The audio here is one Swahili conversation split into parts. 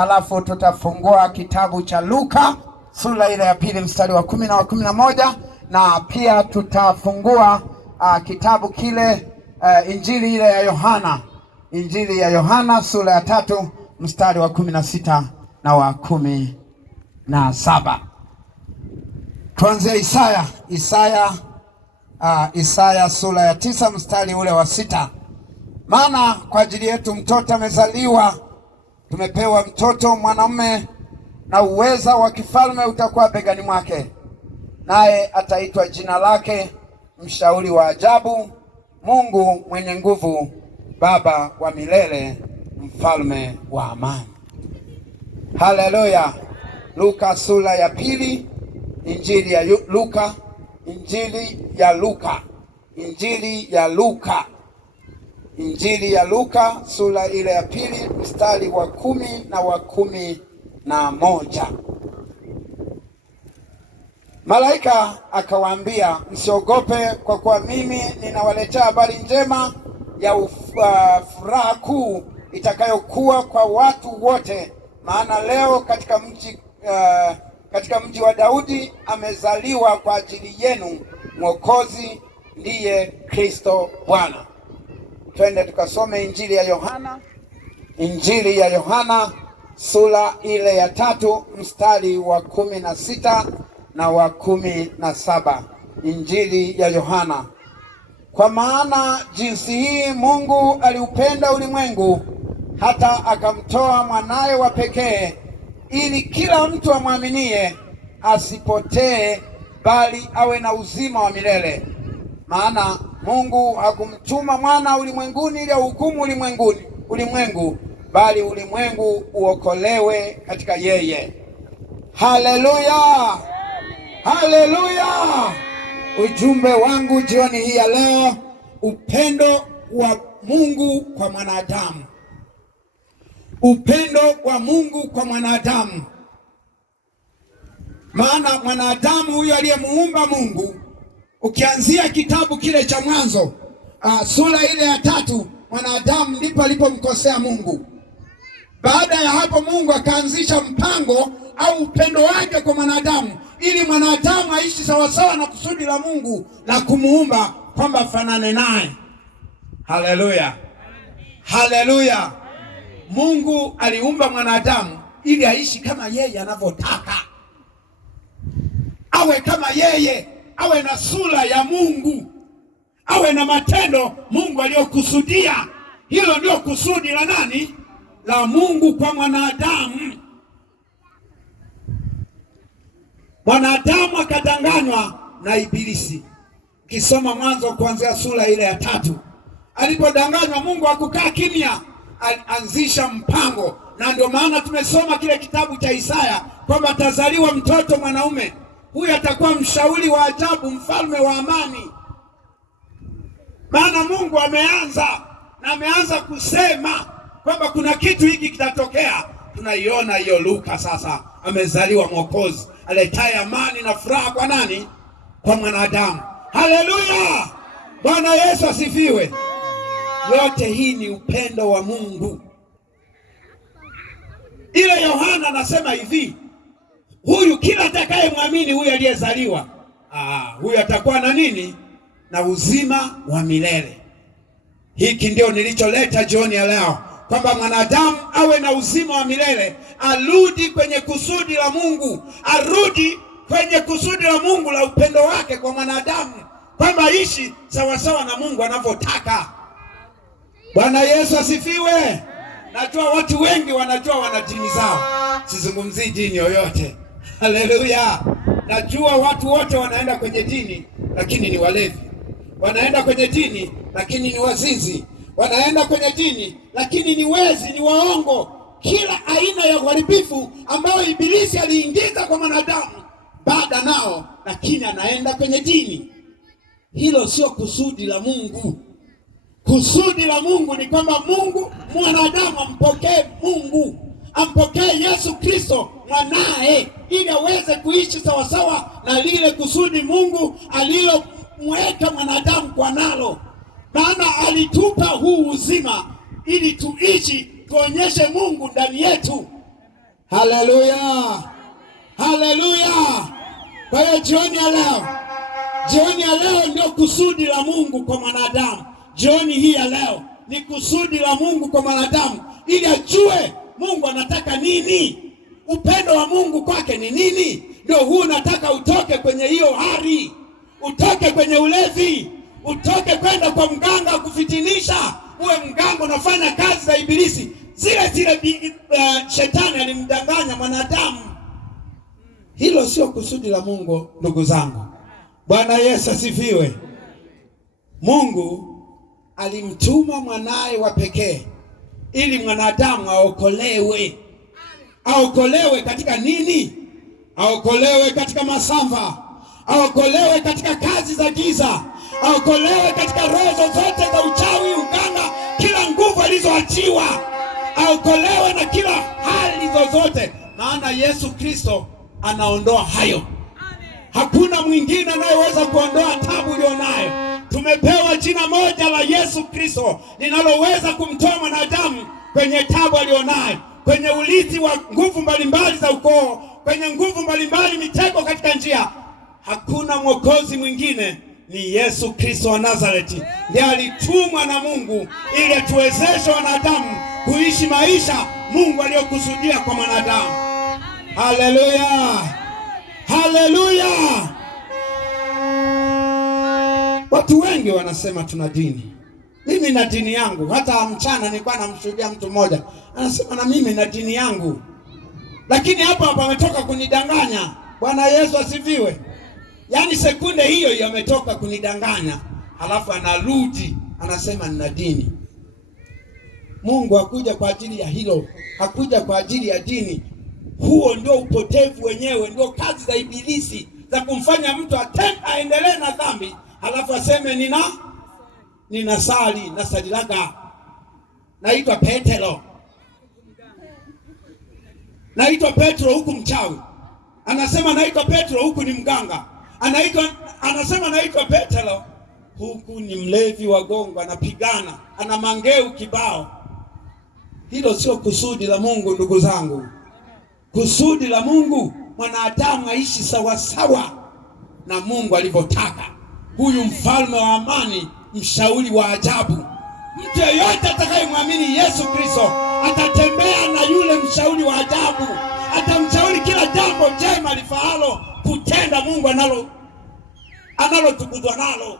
halafu tutafungua kitabu cha Luka sura ile ya pili mstari wa 10 na wa 11, na pia tutafungua kitabu kile injili ile ya Yohana, injili ya Yohana sura ya 3 mstari wa 16 na wa 17. Tuanze Isaya sura ya 9 mstari ule wa 6. Maana kwa ajili yetu mtoto amezaliwa, tumepewa mtoto mwanamume, na uweza wa kifalme utakuwa begani mwake, naye ataitwa jina lake Mshauri wa Ajabu, Mungu mwenye nguvu, Baba wa milele, Mfalme wa amani. Haleluya. Luka sura ya pili, injili ya Luka, injili ya Luka, injili ya Luka, injili ya Luka sura ile ya pili mstari wa 10 na wa 11. Malaika akawaambia, msiogope, kwa kuwa mimi ninawaletea habari njema ya furaha kuu itakayokuwa kwa watu wote. Maana leo katika mji wa Daudi amezaliwa kwa ajili yenu Mwokozi, ndiye Kristo Bwana. Twende tukasome injili ya Yohana, injili ya Yohana sura ile ya 3 mstari wa 16 na wa 17. Injili ya Yohana. Kwa maana jinsi hii Mungu aliupenda ulimwengu hata akamtoa mwanaye wa pekee, ili kila mtu amwaminie asipotee, bali awe na uzima wa milele. Maana Mungu hakumtuma mwana ulimwenguni ili ahukumu ulimwengu, bali ulimwengu uokolewe katika yeye. Haleluya, haleluya. Ujumbe wangu jioni hii ya leo, upendo wa Mungu kwa mwanadamu. Upendo wa Mungu kwa mwanadamu. Maana mwanadamu huyo aliyemuumba Mungu, ukianzia kitabu kile cha Mwanzo sura ile ya 3, mwanadamu ndipo alipomkosea Mungu. Baada ya hapo Mungu akaanzisha mpango au upendo wake kwa mwanadamu, ili mwanadamu aishi sawasawa na kusudi la Mungu la kumuumba, kwamba fanane naye. Haleluya, haleluya. Mungu aliumba mwanadamu ili aishi kama yeye anavyotaka, awe kama yeye, awe na sura ya Mungu, awe na matendo Mungu aliyokusudia. Hilo ndio kusudi la nani? La Mungu kwa mwanadamu. Mwanadamu akadanganywa na Ibilisi. Ukisoma Mwanzo kuanzia sura ile ya 3, alipodanganywa Mungu hakukaa kimya, alianzisha mpango. Na ndio maana tumesoma kile kitabu cha Isaya kwamba atazaliwa mtoto mwanaume, huyu atakuwa mshauri wa ajabu, mfalme wa amani. Maana Mungu ameanza kusema kwamba kuna kitu hiki kitatokea. Tunaiona hiyo Luka. Sasa amezaliwa Mwokozi aletaye amani na furaha kwa nani? Kwa mwanadamu. Haleluya, Bwana Yesu asifiwe. Yote hii ni upendo wa Mungu. Ile Yohana anasema hivi, huyu kila atakayemwamini huyu aliyezaliwa, huyu atakuwa na nini? Na uzima wa milele. Hiki ndio nilicholeta jioni ya leo, kwamba mwanadamu awe na uzima wa milele, arudi kwenye kusudi la Mungu, arudi kwenye kusudi la Mungu la upendo wake kwa mwanadamu, kwamba ishi sawasawa na Mungu anavyotaka. Bwana Yesu asifiwe. Najua watu wengi wanajua wana dini zao, sizungumzii dini yoyote. Haleluya. Najua watu wote wanaenda kwenye dini lakini ni walevi, wanaenda kwenye dini lakini ni wazinzi, wanaenda kwenye dini lakini ni wezi, ni waongo. Kila aina ya uharibifu ambayo Ibilisi aliingiza kwa mwanadamu baada nao, lakini anaenda kwenye dini. Hilo sio kusudi la Mungu. Kusudi la Mungu ni kwamba mwanadamu ampokee Mungu, ampokee Yesu Kristo mwanae, ili aweze kuishi sawasawa na lile kusudi Mungu alilomweka mwanadamu kwa nalo. Maana alitupa huu uzima ili tuishi, tuonyeshe Mungu ndani yetu. Haleluya, haleluya. Kwa hiyo jioni ya leo ndio kusudi la Mungu kwa mwanadamu. Jioni hii ya leo ni kusudi la Mungu kwa mwanadamu, ili ajue Mungu anataka nini, upendo wa Mungu kwake ni nini. Ndio huu nataka utoke kwenye hiyo hali, utoke kwenye ulevi, utoke kwenda kwa mganga kufitinisha. Uwe mganga unafanya kazi za ibilisi zile shetani alimdanganya mwanadamu. Hilo sio kusudi la Mungu, ndugu zangu. Bwana Yesu asifiwe. Mungu alimtuma mwanaye wa pekee ili mwanadamu aokolewe. Aokolewe katika nini? Aokolewe katika masamva, aokolewe katika kazi za giza, aokolewe katika roho zote za uchawi, uganga, kila nguvu alizoachiwa, aokolewe na kila hali zozote, maana Yesu Kristo anaondoa hayo. Hakuna mwingine anayeweza kuondoa tabu ulionayo. Tumepewa jina moja la Yesu Kristo linaloweza kumtoa mwanadamu kwenye tabu alionayo, kwenye ulizi wa nguvu mbalimbali za ukoo, kwenye nguvu mbalimbali, mitego katika njia. Hakuna mwokozi mwingine, ni Yesu Kristo wa Nazareti. Ndiye alitumwa na Mungu ili atuwezeshe wanadamu kuishi maisha Mungu aliyokusudia kwa mwanadamu. Haleluya, haleluya. Watu wengi wanasema tuna dini. Mimi na dini yangu. Hata mchana nilikuwa namshuhudia mtu mmoja anasema na mimi na dini yangu, lakini hapa ametoka kunidanganya. Bwana Yesu asifiwe. Yaani sekunde hiyo ametoka kunidanganya, halafu anarudi anasema nina dini. Mungu hakuja kwa ajili ya hilo, hakuja kwa ajili ya dini. Huo ndio upotevu wenyewe, ndio kazi za ibilisi za kumfanya mtu aendelee na dhambi, halafu aseme nina sali na salilaga, naitwa Petro, naitwa Petro huku mchawi, anasema naitwa Petro huku ni mganga, anasema naitwa Petro huku ni mlevi wa gongo, anapigana, ana mangeu kibao. Hilo sio kusudi la Mungu, ndugu zangu. Kusudi la Mungu mwanadamu aishi sawasawa na Mungu alivyotaka. Huyu mfalme wa amani, mshauri wa ajabu. Mtu yeyote atakayemwamini Yesu Kristo atatembea na yule mshauri wa ajabu, atamshauri kila jambo jema lifaalo kutenda Mungu analotukuzwa nalo.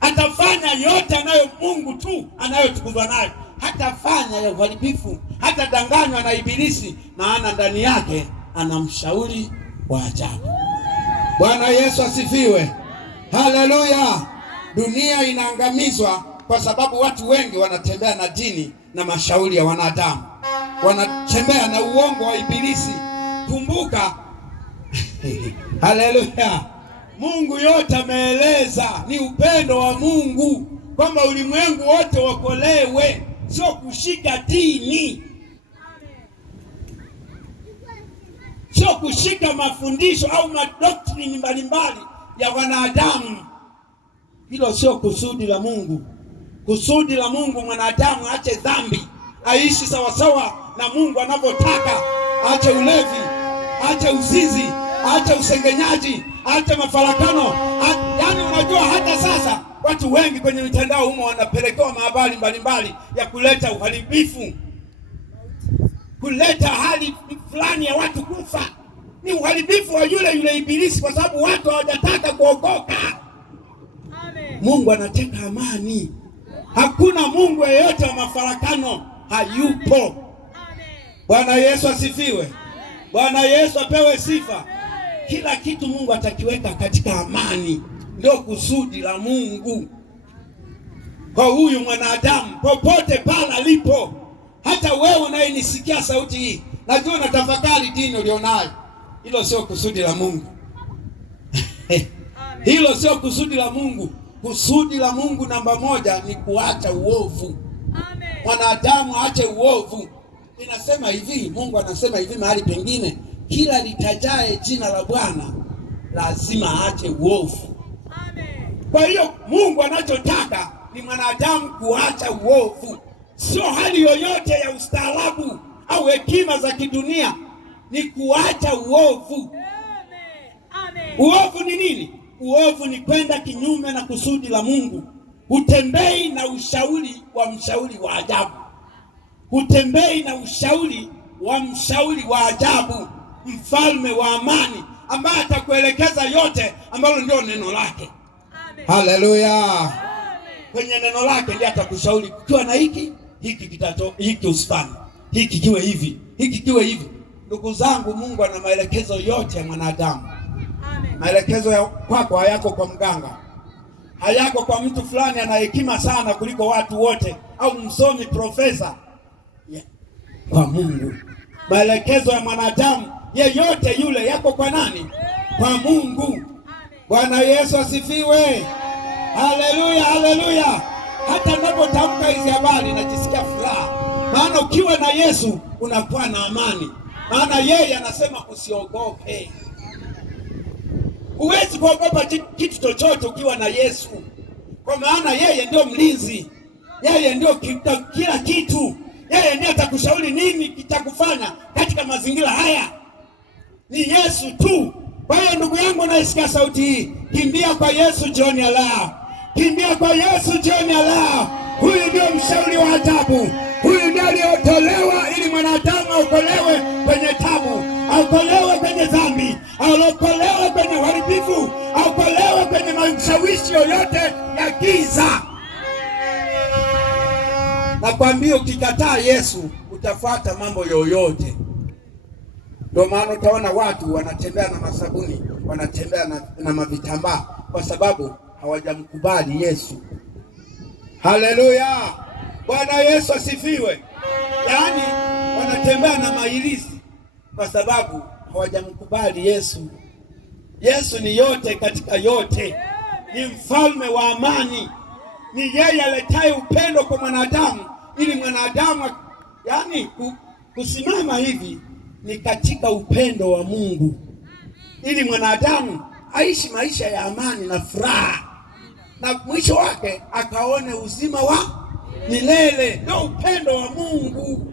Atafanya yote anayo Mungu tu anayotukuzwa nayo. Hatafanya ya uharibifu, hata danganywa na ibilisi, maana ndani yake ana mshauri wa ajabu. Bwana Yesu asifiwe. Haleluya. Dunia inaangamizwa kwa sababu watu wengi wanatembea na dini na mashauri ya wanadamu, wanatembea na uongo wa ibilisi. Kumbuka haleluya, Mungu yote ameeleza ni upendo wa Mungu kwamba ulimwengu wote wakolewe, sio kushika dini, sio kushika mafundisho au madoktrini mbalimbali ya wanadamu. Hilo sio kusudi la Mungu. Kusudi la Mungu mwanadamu aache dhambi, aishi sawasawa na Mungu anavyotaka, aache ulevi, aache uzinzi, aache usengenyaji, aache mafarakano. Yaani unajua hata sasa watu wengi kwenye mitandao humo wanapelekewa mahabari mbalimbali ya kuleta uharibifu, kuleta hali fulani ya watu kufa. Ni uharibifu wa yule ibilisi, kwa sababu watu hawajataka kuokoka. Mungu anataka amani. Hakuna Mungu yeyote wa mafarakano, hayupo. Bwana Yesu asifiwe. Bwana Yesu apewe sifa. Kila kitu Mungu atakiweka katika amani. Ndio kusudi la Mungu kwa huyu mwanadamu, popote pale alipo. Hata wewe unayenisikia sauti hii, najua unatafakari dini ulionayo. Hilo sio kusudi la Mungu. Hilo sio kusudi la Mungu. Kusudi la Mungu namba moja ni kuacha uovu. Mwanadamu aache uovu. Inasema hivi, Mungu anasema hivi mahali pengine, kila litajae jina la Bwana lazima aache uovu. Kwa hiyo Mungu anachotaka ni mwanadamu kuacha uovu. Sio hali yoyote ya ustaarabu au hekima za kidunia, ni kuacha uovu. Uovu ni nini? Uovu ni kwenda kinyume na kusudi la Mungu. Hutembei na ushauri wa mshauri wa ajabu. Hutembei na ushauri wa mshauri wa ajabu, mfalme wa amani, ambaye atakuelekeza yote ambalo ndio neno lake. Haleluya! Kwenye neno lake ndiye atakushauri, ukiwa na hiki hiki usifanye, hiki kiwe hivi, hiki kiwe hivi. Ndugu zangu, Mungu ana maelekezo yote ya mwanadamu. Maelekezo ya kwako hayako kwa mganga, hayako kwa mtu fulani ana hekima sana kuliko watu wote, au msomi profesa. Kwa Mungu. Maelekezo ya mwanadamu yeyote yule yako kwa nani? Kwa Mungu. Bwana Yesu asifiwe. Haleluya, haleluya. Hata ninapotamka hizi habari najisikia furaha, maana ukiwa na Yesu unakuwa na amani, maana yeye anasema usiogope. Huwezi kuogopa kitu chochote ukiwa na Yesu, kwa maana yeye ndio mlinzi, yeye ndio kila kitu, yeye ndiye atakushauri nini kitakufanya katika mazingira haya. Ni Yesu tu. Kwa hiyo ndugu yangu, naisikia sauti hii, kimbia kwa Yesu jioni ya leo. Kimbia kwa Yesu jioni ya leo. Huyu ndio mshauri wa ajabu. Huyu ndiye aliyotolewa ili mwanadamu aokolewe kwenye tabu, aokolewe kwenye dhambi, aokolewe kwenye uharibifu, aokolewe kwenye mashawishi yoyote ya giza. Nakwambia, ukikataa Yesu utafuata mambo yoyote. Ndio maana utaona watu wanatembea na masabuni, wanatembea na mavitambaa, kwa sababu hawajamkubali Yesu. Haleluya! Bwana Yesu asifiwe. Yaani wanatembea na mailisi kwa sababu hawajamkubali Yesu. Yesu ni yote katika yote, ni mfalme wa amani, ni yeye aletaye upendo kwa mwanadamu, ili mwanadamu, yaani kusimama hivi ni katika upendo wa Mungu, ili mwanadamu aishi maisha ya amani na furaha, na mwisho wake akaone uzima wa milele. Ndio upendo wa Mungu,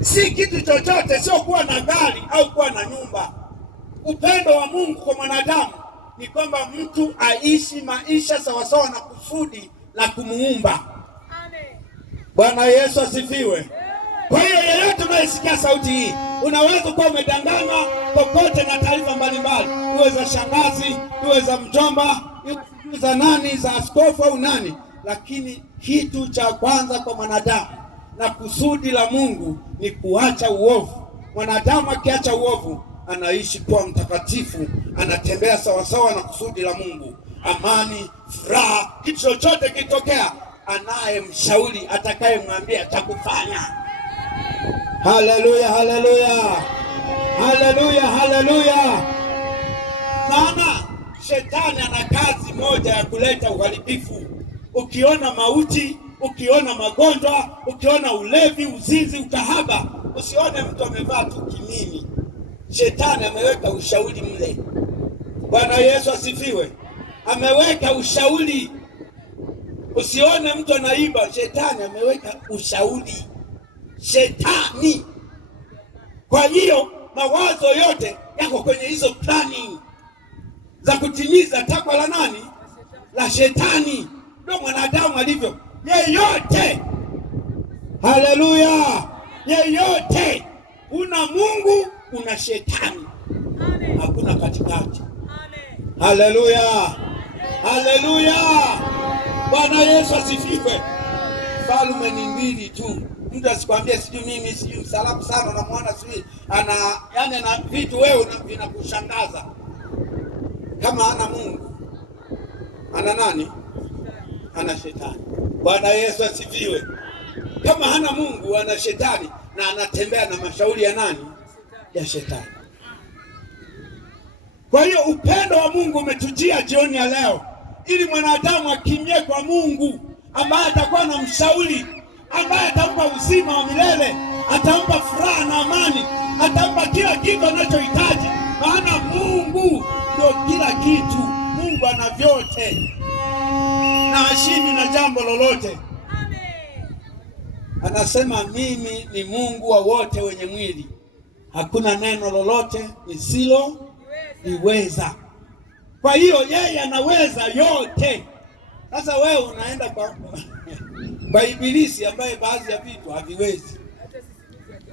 si kitu chochote, sio kuwa na gari au kuwa na nyumba. Upendo wa Mungu kwa mwanadamu ni kwamba mtu aishi maisha sawasawa na kusudi la kumuumba. Bwana Yesu asifiwe. Kwa hiyo yeyote unayesikia sauti hii, unaweza kuwa umedanganywa popote na taarifa mbalimbali, iwe za shangazi, iwe za mjomba, iwe za nani, za askofu au nani, lakini kitu cha kwanza kwa mwanadamu na kusudi la Mungu ni kuacha uovu. Mwanadamu akiacha uovu anaishi kuwa mtakatifu, anatembea sawasawa na kusudi la Mungu, amani, furaha. Kitu chochote kitokea, anaye mshauri atakayemwambia cha kufanya. Haleluya, haleluya, haleluya, haleluya. Maana shetani ana kazi moja ya kuleta uharibifu. Ukiona mauti, ukiona magonjwa, ukiona ulevi, uzinzi, ukahaba, usione mtu amevaa tu kimini. Shetani ameweka ushauri mle. Bwana Yesu asifiwe. Ameweka ushauri. Usione mtu anaiba, shetani ameweka ushauri. Shetani. Kwa hiyo mawazo yote yako kwenye hizo planning za kutimiza takwa la nani? La shetani. Ndio mwanadamu alivyo. Yeyote, haleluya, yeyote, una Mungu, una shetani. Hakuna katikati. Haleluya, haleluya. Bwana Yesu asifiwe. Falme ni mbili tu. Mtu asikwambie sijui mimi sijui msalamu sana, unamwona sijui ana vitu wewe vinakushangaza. Kama ana Mungu, ana nani? Ana shetani. Bwana Yesu asifiwe. Kama hana Mungu, ana shetani, na anatembea na mashauri ya nani? Ya shetani. Kwa hiyo upendo wa Mungu umetujia jioni ya leo, ili mwanadamu akimbie kwa Mungu ambaye atakuwa na mshauri, ambaye atampa uzima wa milele, atampa furaha na amani, atampa kila kitu anachohitaji. Maana Mungu ndio kila kitu. Mungu ana vyote na hashindwi na jambo lolote. Anasema anasema mimi ni Mungu wa wote wenye mwili, hakuna neno lolote nisiloliweza. Kwa hiyo yeye anaweza yote. Sasa wewe unaenda kwa ibilisi ambaye baadhi ya vitu haviwezi,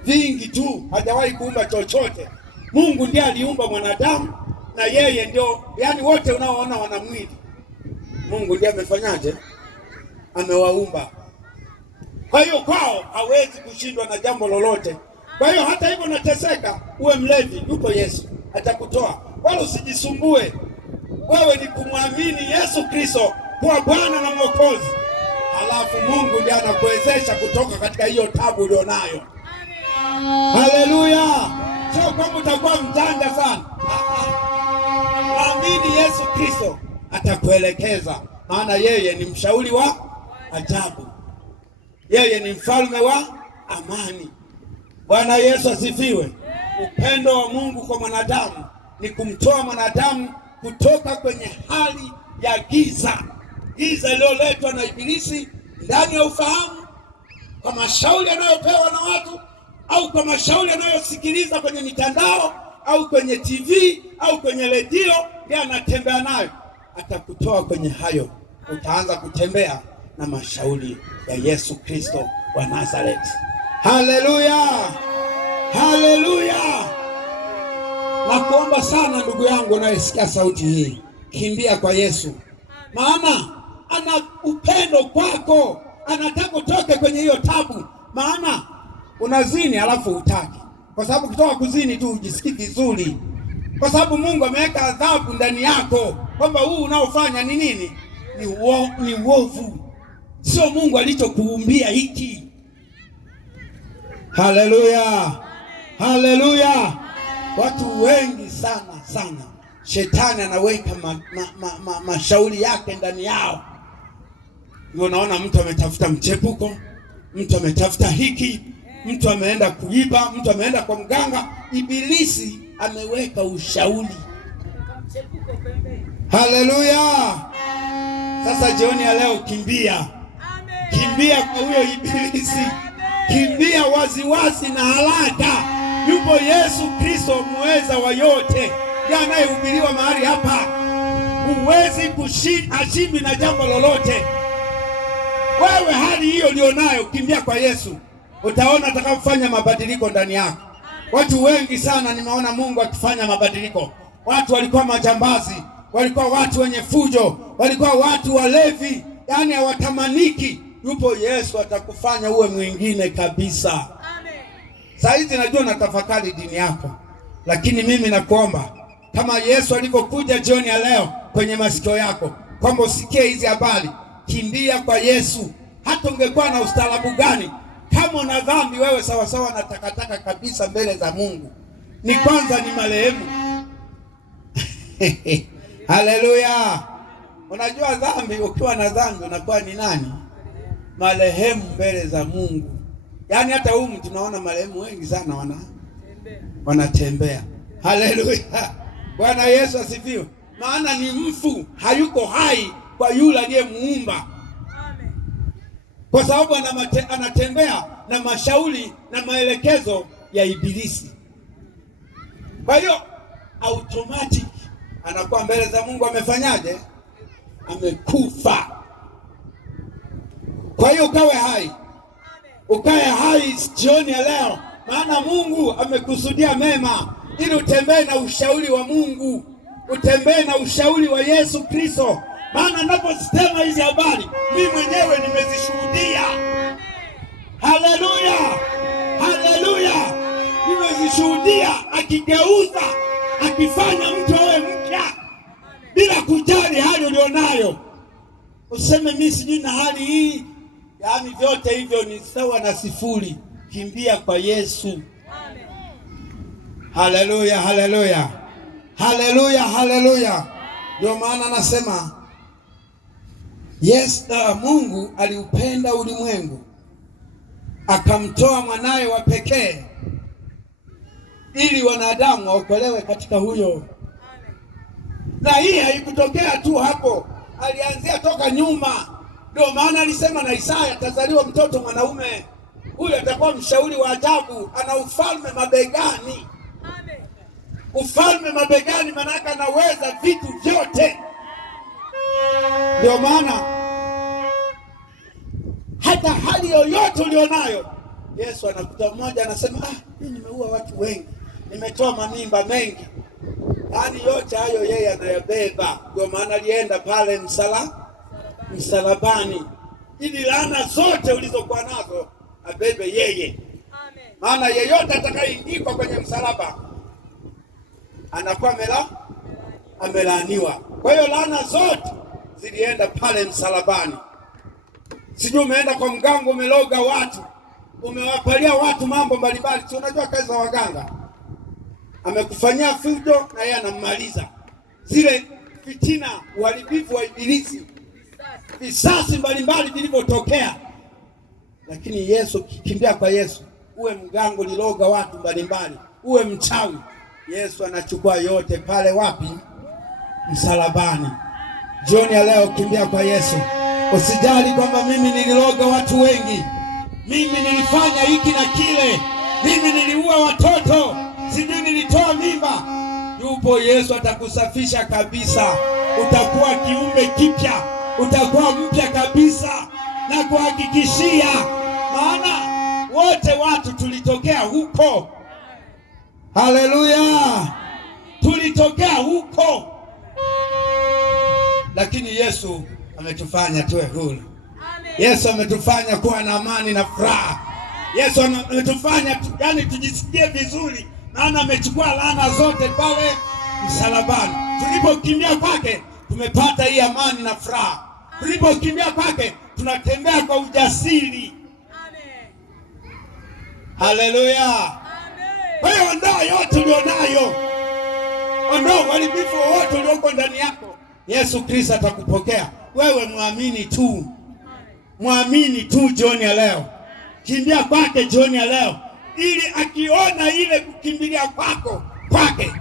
vingi tu, hajawahi kuumba chochote. Mungu ndiye aliumba mwanadamu, na yeye ndio, yani wote unaoona wana mwili, Mungu ndiye amefanyaje? Amewaumba. Kwa hiyo kwao hawezi kushindwa na jambo lolote. Kwa hiyo hata hivyo unateseka, uwe mlevi, yupo Yesu atakutoa, wala usijisumbue. Wewe ni kumwamini Yesu Kristo kuwa Bwana na Mwokozi, halafu Mungu ndiye anakuwezesha kutoka katika hiyo tabu ulionayo. Haleluya! Sio kwamba utakuwa mjanja sana. Amini Yesu Kristo, atakuelekeza, maana yeye ni mshauri wa ajabu, yeye ni mfalme wa amani. Bwana Yesu asifiwe. Upendo wa Mungu kwa mwanadamu ni kumtoa mwanadamu kutoka kwenye hali ya giza iliyoletwa na ibilisi ndani ya ufahamu, kwa mashauri yanayopewa na watu, au kwa mashauri yanayosikiliza kwenye mitandao au kwenye TV au kwenye redio, ndiye anatembea nayo. Atakutoa kwenye hayo, utaanza kutembea na mashauri ya Yesu Kristo wa Nazareti. Haleluya, haleluya. Nakuomba sana ndugu yangu unayesikia sauti hii, kimbia kwa Yesu, maana ana upendo kwako, anataka utoke kwenye hiyo tabu. Maana unazini alafu utaki, kwa sababu kutoka kuzini tu ujisikii vizuri, kwa sababu Mungu ameweka adhabu ndani yako kwamba huu unaofanya ni nini? Ni uovu. Sio Mungu alichokuumbia hiki. Haleluya, haleluya. Watu wengi sana shetani anaweka mashauri yake ndani yao. Ndio unaona mtu ametafuta mchepuko, mtu ametafuta hiki, mtu ameenda kuiba, mtu ameenda kwa mganga. Ibilisi ameweka ushauri. Haleluya. Sasa jioni ya leo kimbia. Kimbia kwa huyo ibilisi. Kimbia waziwazi na haraka. Yupo Yesu Kristo muweza wa yote, ndiye anayehubiriwa mahali hapa. Huwezi ashindwi na jambo lolote. Wewe hali hiyo ulionayo, kimbia kwa Yesu, utaona atakapofanya mabadiliko ndani yako. Watu wengi sana nimeona Mungu akifanya mabadiliko. Watu walikuwa majambazi, walikuwa watu wenye fujo, walikuwa watu walevi, yani hawatamaniki. Yupo Yesu atakufanya uwe mwingine kabisa. Amen. Saizi najua natafakari dini yako, lakini mimi nakuomba kama Yesu alivyokuja jioni ya leo kwenye masikio yako, kwamba usikie hizi habari, kimbia kwa Yesu. Hata ungekuwa na ustaarabu gani, kama una dhambi wewe sawasawa na takataka kabisa mbele za Mungu, ni kwanza ni marehemu. Haleluya. Unajua dhambi, ukiwa na dhambi unakuwa ni nani? Marehemu mbele za Mungu. Yaani hata humu tunaona marehemu wengi sana wanatembea. Haleluya. Bwana Yesu asifiwe. Maana ni mfu, hayuko hai kwa yule aliyemuumba. Amen. Kwa sababu anatembea na mashauri na maelekezo ya ibilisi. Kwa hiyo automatic anakuwa mbele za Mungu amefanyaje? Amekufa. Kwa hiyo ukae hai jioni ya leo, maana Mungu amekusudia mema ili utembee na ushauri wa Mungu, utembee na ushauri wa Yesu Kristo. Maana ninaposema hizi habari mimi mwenyewe nimezishuhudia. Haleluya, haleluya. Nimezishuhudia akigeuza, akifanya mtu awe mpya bila kujali hali ulionayo. Useme mimi sijui na hali hii, yaani vyote hivyo ni sawa na sifuri. Kimbia kwa Yesu. Amen. Haleluya, haleluya, haleluya, haleluya. Ndio maana nasema Mungu aliupenda ulimwengu akamtoa mwanaye wa pekee ili wanadamu waokolewe katika huyo. Na hii haikutokea tu hapo, alianzia toka nyuma. Ndio maana alisema na Isaya, atazaliwa mtoto mwanaume, Huyu atakuwa mshauri wa ajabu, ana ufalme mabegani. Ufalme mabegani manaka anaweza vitu vyote. Ndio maana hata hali yoyote ulionayo, Yesu anakuta mmoja anasema, mimi nimeua watu wengi, nimetoa mamimba mengi. Yaani yote hayo yeye anayabeba. Ndio maana alienda pale msalabani, ili laana zote ulizokuwa nazo abebe yeye. Maana yeyote atakayeingikwa kwenye msalaba anakuwa amelaaniwa. Kwa hiyo laana zote zilienda pale msalabani. Sijui umeenda kwa mganga, umeloga watu, umewapalia watu mambo mbalimbali. Si unajua kazi za waganga, amekufanyia fujo na yeye anammaliza. Zile fitina, uharibifu wa ibilisi, visasi mbalimbali vilivyotokea. Lakini Yesu, kimbia kwa Yesu. Uwe mganga uliloga watu mbalimbali, uwe mchawi, Yesu anachukua yote pale wapi? Msalabani. Jioni ya leo kimbia kwa Yesu. Usijali kwamba mimi nililoga watu wengi, mimi nilifanya hiki na kile, mimi niliua watoto, sijui nilitoa mimba. Yupo Yesu, atakusafisha kabisa. Utakuwa kiumbe kipya, utakuwa mpya kabisa, na kuhakikishia. Maana wote watu tulitokea huko. Haleluya, tulitokea huko. Lakini Yesu ametufanya tuwe huru. Yesu ametufanya kuwa na amani na furaha. Yesu ametufanya yani tujisikie vizuri, maana amechukua laana zote pale msalabani. Tulipokimbia kwake tumepata hii amani na furaha. Tulipokimbia kwake tunatembea kwa ujasiri. Haleluya. Kwa hiyo ondoa yote ulionayo, ondoa uharibifu wote ulioko ndani yako. Yesu Kristo atakupokea. Wewe muamini tu, muamini tu jioni ya leo. Kimbia kwake jioni ya leo, ili akiona ile kukimbilia kwake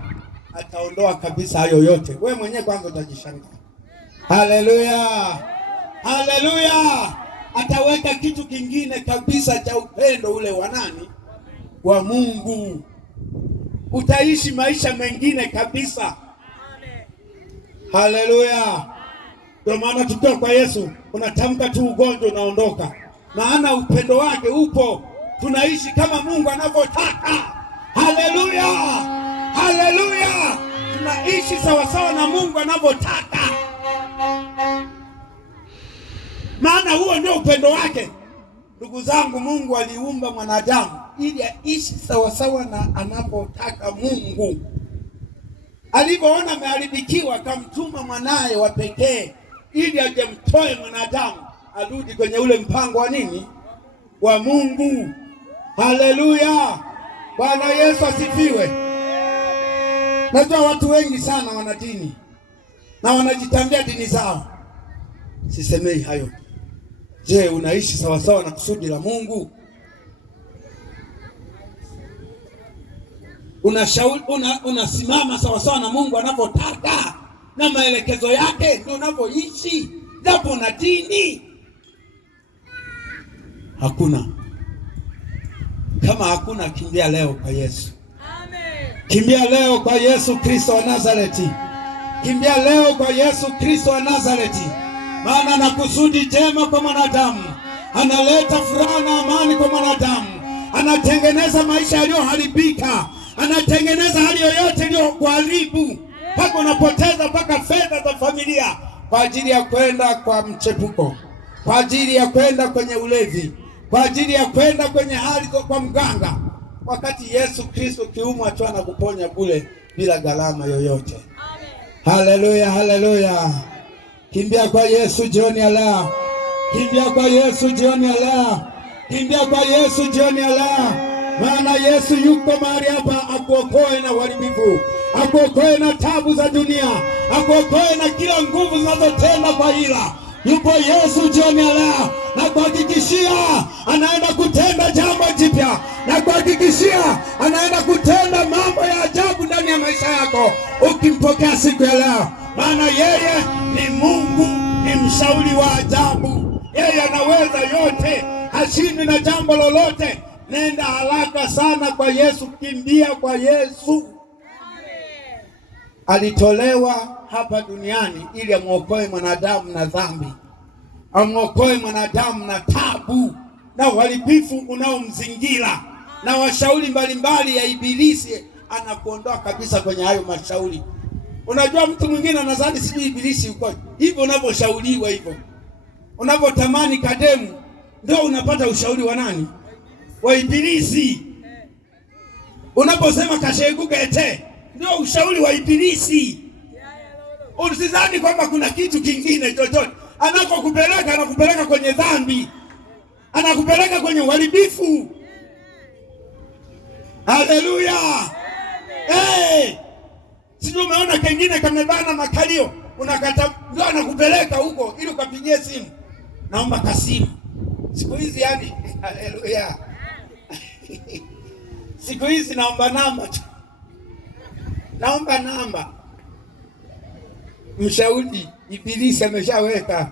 ataondoa kabisa hayo yote. Wewe mwenyewe kwanza utajishangaa. Haleluya, haleluya. Ataweka kitu kingine kabisa cha upendo ule wa nani? Wa Mungu. Utaishi maisha mengine kabisa. Haleluya. Ndio maana tukiwa kwa Yesu unatamka tu ugonjwa unaondoka. Maana upendo wake upo. Tunaishi kama Mungu anavyotaka. Haleluya, haleluya. Tunaishi sawasawa na Mungu anavyotaka. Maana huo ndio upendo wake. Ndugu zangu, Mungu aliumba mwanadamu ili aishi sawasawa na anavyotaka Mungu. Alipoona ameharibikiwa, akamtuma mwanaye wa pekee ili ajemtoe mwanadamu arudi kwenye ule mpango wa nini? Wa Mungu. Haleluya. Bwana Yesu asifiwe. Najua watu wengi sana wana dini na wanajitambia dini zao. Sisemei hayo. Je, unaishi sawasawa na kusudi la Mungu? Unasimama sawasawa na Mungu anavyotaka na maelekezo yake, ndio unavyoishi japo una dini? Hakuna. Kama hakuna, kimbia leo kwa Yesu. Amen. Kimbia leo kwa Yesu Kristo wa Nazareti. Kimbia leo kwa Yesu Kristo wa Nazareti. Maana ana kusudi jema kwa mwanadamu. Analeta furaha na amani kwa mwanadamu. Anatengeneza maisha yaliyoharibika. Anatengeneza hali yoyote iliyokuharibu, mpaka unapoteza mpaka fedha za familia kwa ajili ya kwenda kwa mchepuko, kwa ajili ya kwenda kwenye ulevi, kwa ajili ya kwenda kwenye hali kwa mganga, wakati Yesu Kristo kiumwa tu anakuponya bure bila gharama yoyote. Haleluya, haleluya. Kimbia kwa Yesu jioni ya leo. Kimbia kwa Yesu jioni ya leo. Kimbia kwa Yesu jioni ya leo. Maana Yesu yuko mahali hapa akuokoe na uharibifu, akuokoe na tabu za dunia, akuokoe na kila nguvu zinazotenda kwa hila. Yupo Yesu jioni ya leo, na kuhakikishia anaenda kutenda jambo jipya, na kuhakikishia anaenda kutenda mambo ya ajabu ndani ya maisha yako ukimpokea siku ya leo. Maana yeye ni Mungu, ni mshauri wa ajabu. Yeye anaweza yote. hashindwi na jambo lolote. Nenda haraka sana kwa Yesu, kimbia kwa Yesu. Alitolewa hapa duniani ili amwokoe mwanadamu na dhambi, amwokoe mwanadamu na tabu na uharibifu unaomzingira na washauri mbalimbali ya Ibilisi. Anakuondoa kabisa kwenye hayo mashauri. Unajua mtu mwingine anadhani sijui Ibilisi uko hivyo, unavyoshauriwa hivyo, unavyotamani kademu, ndio unapata ushauri wa nani? Wa Ibilisi. Unaposema kasheguka ete, ndio ushauri wa Ibilisi. Usidhani kwamba kuna kitu kingine chochote. Anakokupeleka, anakupeleka kwenye dhambi, anakupeleka kwenye uharibifu. Haleluya! Hey! Sijui umeona kengine kamebana makalio, unakata, ndio anakupeleka huko ili ukapigie simu. Naomba kasimu. Siku hizi yani, haleluya. Siku hizi naomba namba tu. Naomba namba. Mshauri Ibilisi ameshaweka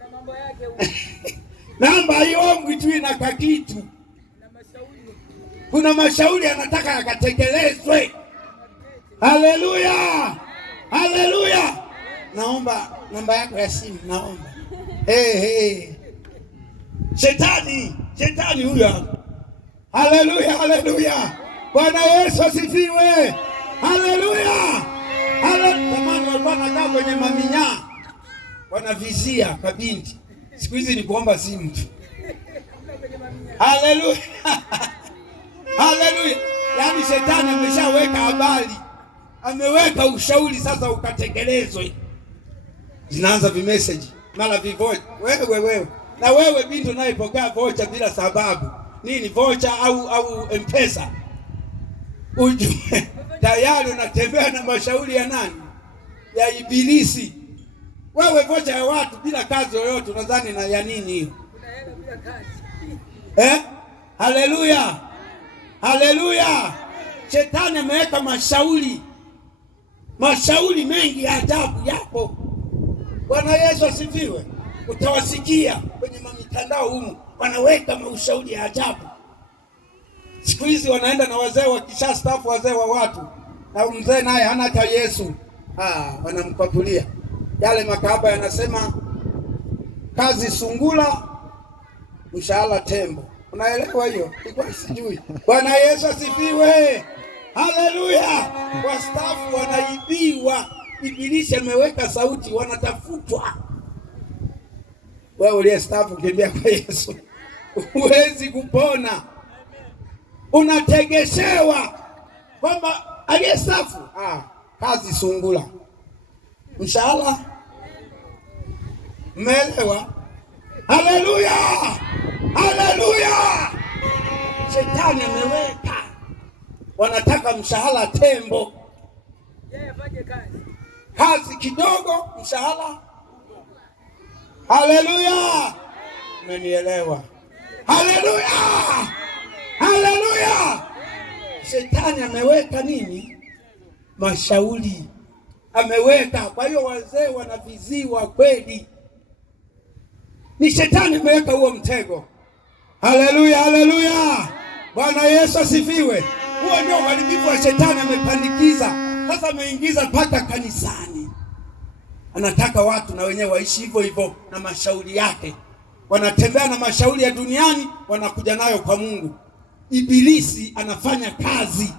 na mambo yake huko. Namba hiyo tu ina kakitu. Na mashauri. Kuna mashauri anataka yakatekelezwe. Haleluya! Haleluya! Naomba namba yako ya simu, naomba. Hey. Shetani huyo. Haleluya, haleluya. Bwana Yesu asifiwe. Haleluya. Zamani walikuwa wanakaa kwenye maminyaa, wanavizia kabinti. Siku hizi ni kuomba simu tu. Haleluya. Haleluya. Yaani shetani ameshaweka habari, ameweka ushauri, sasa ukatekelezwe. Zinaanza vimessage, mara vivocha. Wewe. Na wewe binti unayepokea vocha bila sababu. Nini vocha au M-Pesa? Ujue tayari unatembea na mashauri ya nani? Ya Ibilisi. Wewe vocha ya watu bila kazi yoyote, unadhani na ya nini hiyo? Unaenda bila kazi. Haleluya. Haleluya. Shetani ameweka mashauri mengi ya ajabu yapo. Bwana Yesu asifiwe. Utawasikia kwenye mitandao humu wanaweka maushauri ya ajabu. Siku hizi wanaenda na wazee wakishastaafu, wazee wa watu, na mzee naye hana hata Yesu. Wanampakulia yale makahaba, yanasema kazi sungula, mshahara tembo. Unaelewa hiyo? Ilikuwa sijui. Bwana Yesu asifiwe. Haleluya. Wastaafu wanaibiwa. Ibilisi ameweka sauti, wanatafutwa. Wewe uliyestaafu, kimbia kwa Yesu. Huwezi kupona. Unategeshewa kwamba aliyestaafu, kazi sungula, mshahara. Umeelewa? Haleluya. Haleluya. Shetani ameweka, wanataka mshahara tembo. Kazi kidogo, mshahara. Haleluya. Umenielewa? Haleluya. Haleluya. Shetani ameweka nini? Mashauri ameweka. Kwa hiyo wazee wanaviziwa kweli. Ni shetani ameweka huo mtego. Haleluya, haleluya. Bwana Yesu asifiwe. Huo ndio uharibifu wa shetani, amepandikiza. Sasa ameingiza mpaka kanisani. Anataka watu na wenyewe waishi hivyo hivyo na mashauri yake. Wanatembea na mashauri ya duniani, wanakuja nayo kwa Mungu. Ibilisi anafanya kazi.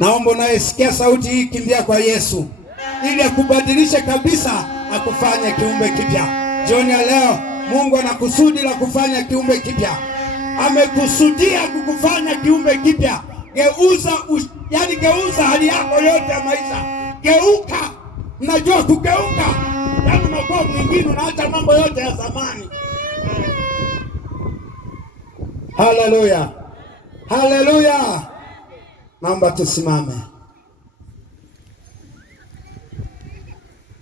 Naomba unayesikia sauti hii, kimbia kwa Yesu ili akubadilishe kabisa, akufanye kiumbe kipya. Jioni ya leo Mungu ana kusudi la kufanya kiumbe kipya. Amekusudia kukufanya kiumbe kipya. Geuza hali yako yote ya maisha. Geuka. Mnajua kugeuka? Yaani unakuwa mwingine, unaacha mambo yote ya zamani. Haleluya. Haleluya. Naomba tusimame.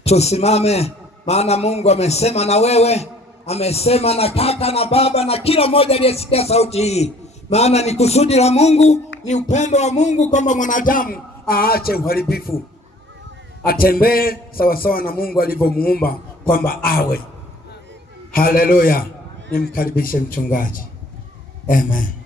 Tusimame, maana Mungu amesema na wewe, amesema na kaka na baba na kila mmoja aliyesikia sauti hii. Maana ni kusudi la Mungu, ni upendo wa Mungu kwamba mwanadamu aache uharibifu, atembee sawasawa na Mungu alivyomuumba kwamba awe. Haleluya. nimkaribishe mchungaji. Amen.